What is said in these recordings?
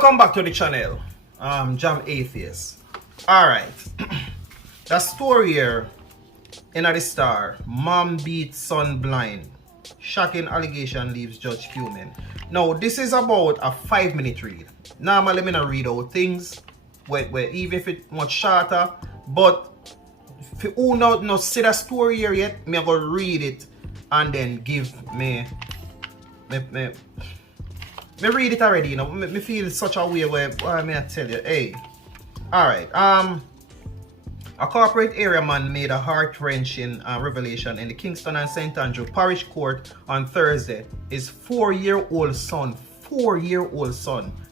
Welcome back to the channel. Jam-Atheist. Alright. The story here in the Star. Mom beats son blind. Shocking allegation leaves judge fuming. Now this is about a 5-minute read. Normally I don't read out things where even if it's much shorter, but if you not see the story here yet, me go read it and then give me read it already, you know. Me feel such a way where I tell you, hey. Alright, a corporate area man made a heart-wrenching revelation in the Kingston and St. Andrew Parish Court on Thursday. His 4-year-old son,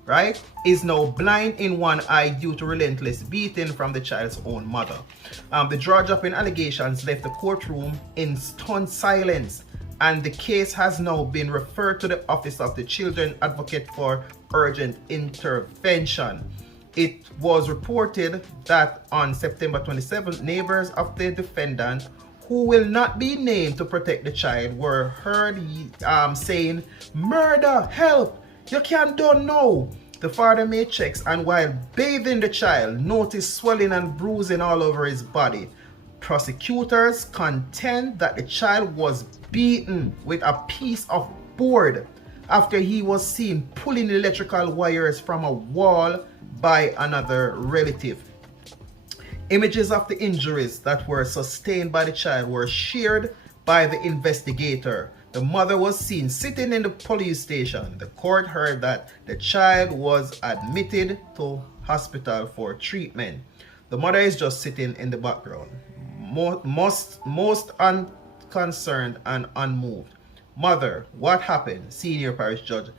right, is now blind in one eye due to relentless beating from the child's own mother. The jaw-dropping allegations left the courtroom in stunned silence, and the case has now been referred to the Office of the Children Advocate for urgent intervention. It was reported that on September 27th, neighbors of the defendant, who will not be named to protect the child, were heard saying, "Murder, help, you can't do no." The father made checks and while bathing the child, noticed swelling and bruising all over his body. Prosecutors contend that the child was beaten with a piece of board after he was seen pulling electrical wires from a wall by another relative. Images of the injuries that were sustained by the child were shared by the investigator. The mother was seen sitting in the police station. The court heard that the child was admitted to hospital for treatment. The mother is just sitting in the background, most unconcerned and unmoved. "Mother, what happened?" Senior Parish Judge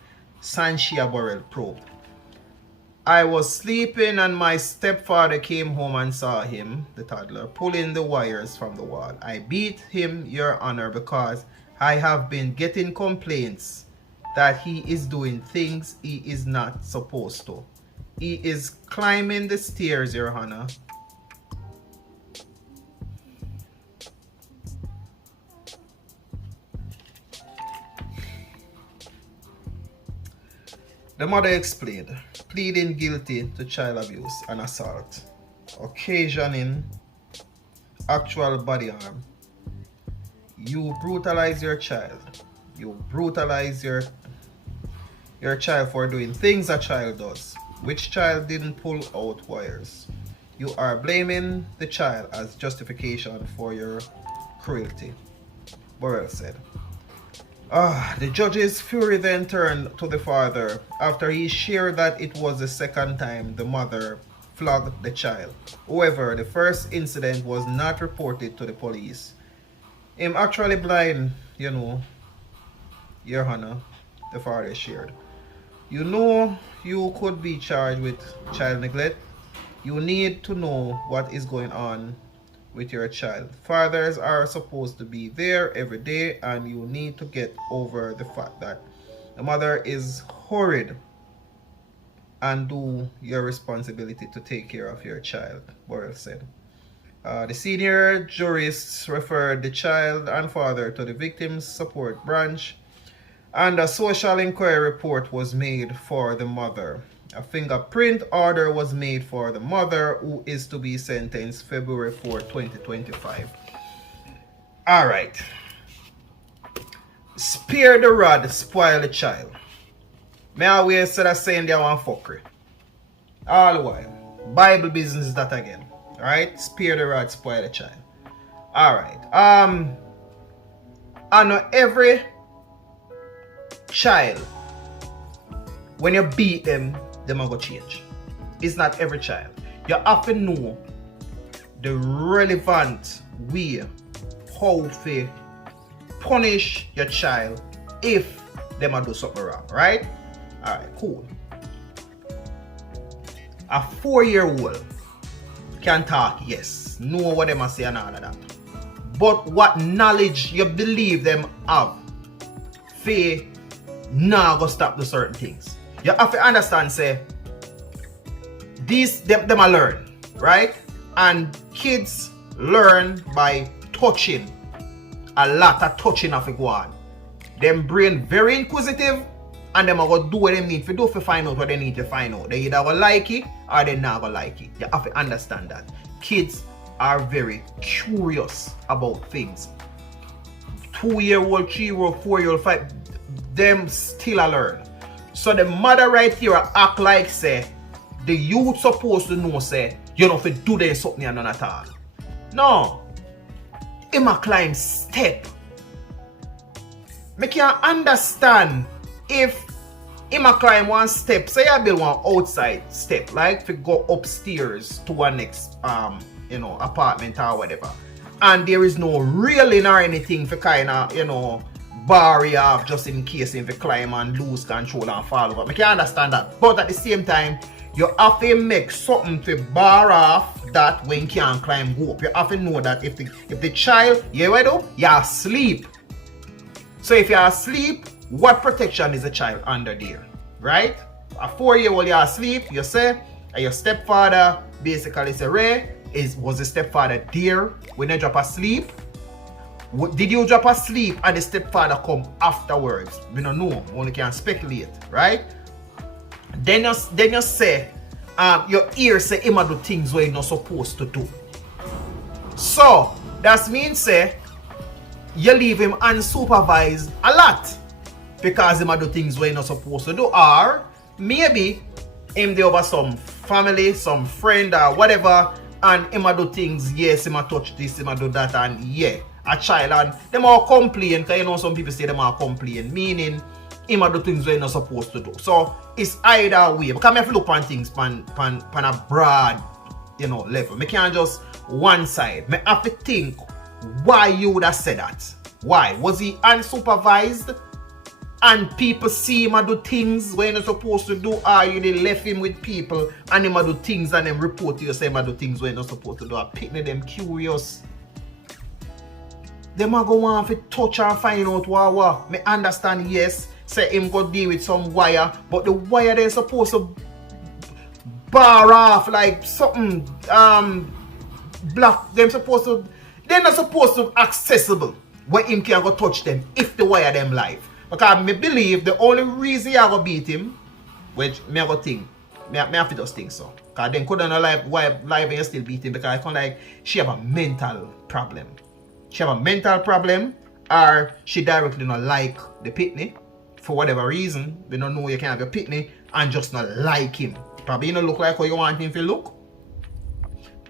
Sanchia Burrell probed. "I was sleeping and my stepfather came home and saw him," the toddler, "pulling the wires from the wall. I beat him, Your Honor, because I have been getting complaints that he is doing things he is not supposed to. He is climbing the stairs, Your Honor." The mother explained, pleading guilty to child abuse and assault, occasioning actual body harm. You brutalize your child. You brutalize your child for doing things a child does. Which child didn't pull out wires? You are blaming the child as justification for your cruelty, Burrell said. The judge's fury then turned to the father after he shared that it was the second time the mother flogged the child. However, the first incident was not reported to the police. "I'm actually blind, you know, Your Honor," the father shared. "You know you could be charged with child neglect. You need to know what is going on with your child. Fathers are supposed to be there every day and you need to get over the fact that the mother is horrid and do your responsibility to take care of your child," Burrell said. The senior jurist referred the child and father to the victim's support branch, and a social inquiry report was made for the mother. A fingerprint order was made for the mother, who is to be sentenced February 4, 2025. Alright. Spare the rod, spoil the child. Me always say that saying there one fuckery. All the while. Bible business is that again. Alright? Spare the rod, spoil the child. Alright. I know every child, when you beat them are going to change. It's not every child. You have to know the relevant way how to punish your child if they do something wrong, right? Alright, cool. A 4-year-old can talk, yes, know what they must say and all of that. But what knowledge you believe them have, faith now go stop the certain things. You have to understand, say, these them a learn, right? And kids learn by touching. A lot of touching of it go on. Them brain very inquisitive and them are going to do what they need to do to find out what they need to find out. They either going to like it or they not going to like it. You have to understand that. Kids are very curious about things. 2-year-old, 3-year-old, 4-year-old, 5, them still a learn. So the mother right here act like say, the youth supposed to know say, you know, if you do there something and none at all. No. Him a climb step. Me can understand if him a climb one step, say I build one outside step, like to go upstairs to one next you know, apartment or whatever. And there is no railing or anything for kind of, you know, bar you off just in case if you climb and lose control and fall over. I can understand that. But at the same time, you have to make something to bar off that when you can't climb go up. You have to know that if the child, you know, you're asleep. So if you're asleep, what protection is the child under there? Right? A 4-year-old you're asleep, you say, and your stepfather basically say, Ray, was the stepfather there when you drop asleep? Did you drop asleep and the stepfather come afterwards? We don't know, only can speculate, right? Then you say, your ear say him do things where you're not supposed to do. So that means say you leave him unsupervised a lot because him do things where you're not supposed to do, or maybe him there over some family, some friend or whatever, and him do things, yes, him touch this, him do that, and yeah, a child, and them all complain, because you know some people say them all complain, meaning him do things where you're not supposed to do. So it's either way, because I have to look on things pan a broad, you know, level. I can't just one side. I have to think why you would have said that. Why? Was he unsupervised and people see him do things when you're supposed to do, or you they left him with people and him do things and them report to you say him do things when you're not supposed to do? I pick them curious. Them are go want to touch and find out what. Me understand, yes, say him go deal with some wire, but the wire they're supposed to bar off like something block. They're not supposed to accessible where him can go touch them if the wire them live. Because me believe the only reason I go beat him, which me I go think, me have to just think so. Because then couldn't live and still beat him, because I can like she have a mental problem. She have a mental problem, or she directly not like the pitney for whatever reason. We don't know you can have your pitney and just not like him. Probably not look like how you want him to look.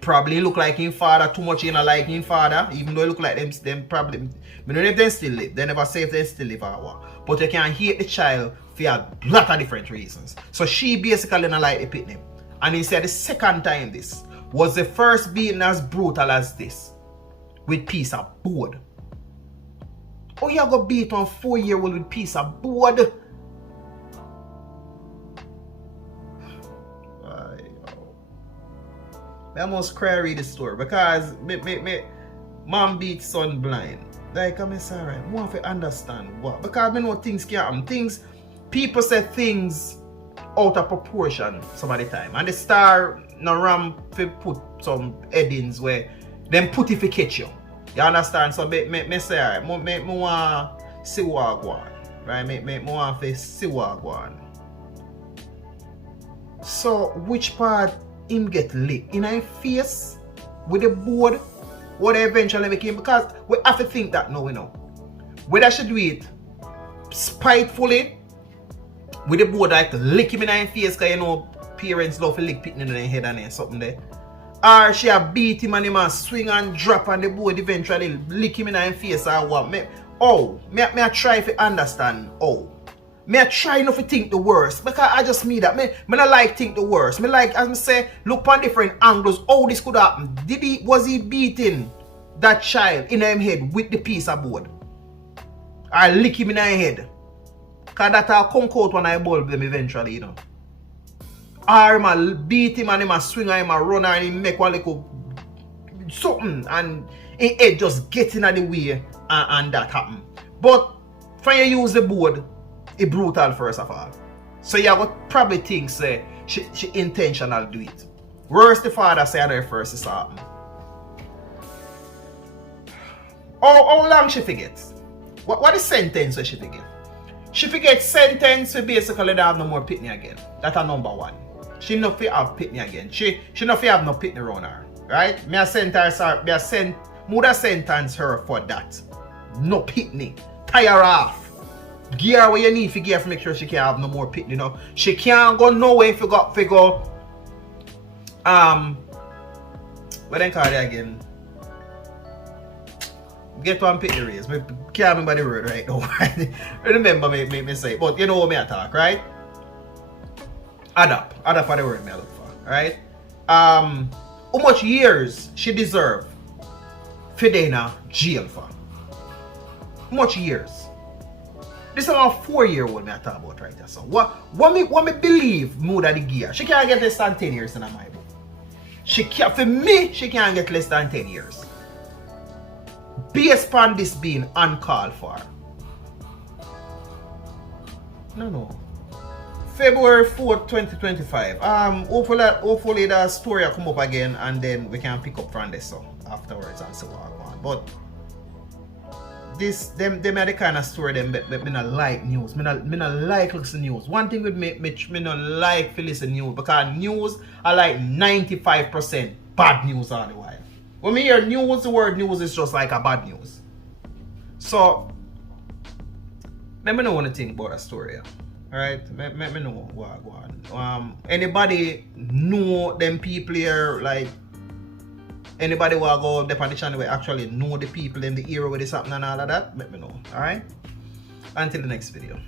Probably look like him father too much, you know, like him father, even though he look like them probably. I don't know if they still live. They never say if they still live or what. But you can hate the child for a lot of different reasons. So she basically not like the pitney. And he said the second time this was the first being as brutal as this, with piece of board. Oh, you go beat on 4-year-old with piece of board? I must cry read the story because me mom beat son blind. Like I'm sorry, I want to understand what, because I know things can happen. Things, people say things out of proportion some of the time, and the star no ram to put some headings where them put if catch you. You understand? So me say alright, me want see what go on, right? Me want to see what go on. So which part him get licked in his face with the board, what they eventually make him, because we have to think that now, we know. Whether she do it spitefully with the board, like to lick him in his face, because you know parents love to lick pitting in their head and something there. Or she a beat him and him a swing and drop on the board, eventually lick him in his face or what. Me I try to understand. Me I try not to think the worst, because I just mean that. Me not like think the worst. Me like, as I say, look on different angles, how this could happen. Was he beating that child in his head with the piece of board? Or lick him in his head? Because that will come out when I bulb them eventually, you know. Or him beat him and him a swing and him a run and him make one little something and his head just get in the way and that happen. But when you use the board, it's brutal first of all. So you would probably think say she intentional do it. Worse the father say at her first is happen. How long she forget? What is sentence that she forget? She forget sentence to basically don't have no more pitney again. That's a number one. She not fi have pitney again. She not fi have no pitney around her. Right? Me a sentence her, woulda sentence her for that. No pitney. Tie her off. Give her what you need to give her to make sure she can't have no more pitney. No. She can't go nowhere if you got to go what then call it again? Get one pitney raise. I can't remember the word right now. Remember me say, but you know what me I talk, right? Adapt for the word me I look for, right? How much years she deserve for in a jail for? How much years? This is about 4-year-old me I talk about right there. So what me believe more than the gear? She can't get less than 10 years in my book. She can't, for me, she can't get less than 10 years. Based upon this being uncalled for. No. February 4th, 2025. Hopefully the story will come up again and then we can pick up from this so afterwards and see what going on. But them are the kind of story them me not like news. Me not like listen news. One thing with me not like to listen news because news are like 95% bad news all the while. When me hear news, the word news is just like a bad news. So let me know what you think about a story. Alright? Let me know what go on. Anybody know them people here, like anybody who go up on the channel will actually know the people in the era where this happening and all of that, let me know. Alright? Until the next video.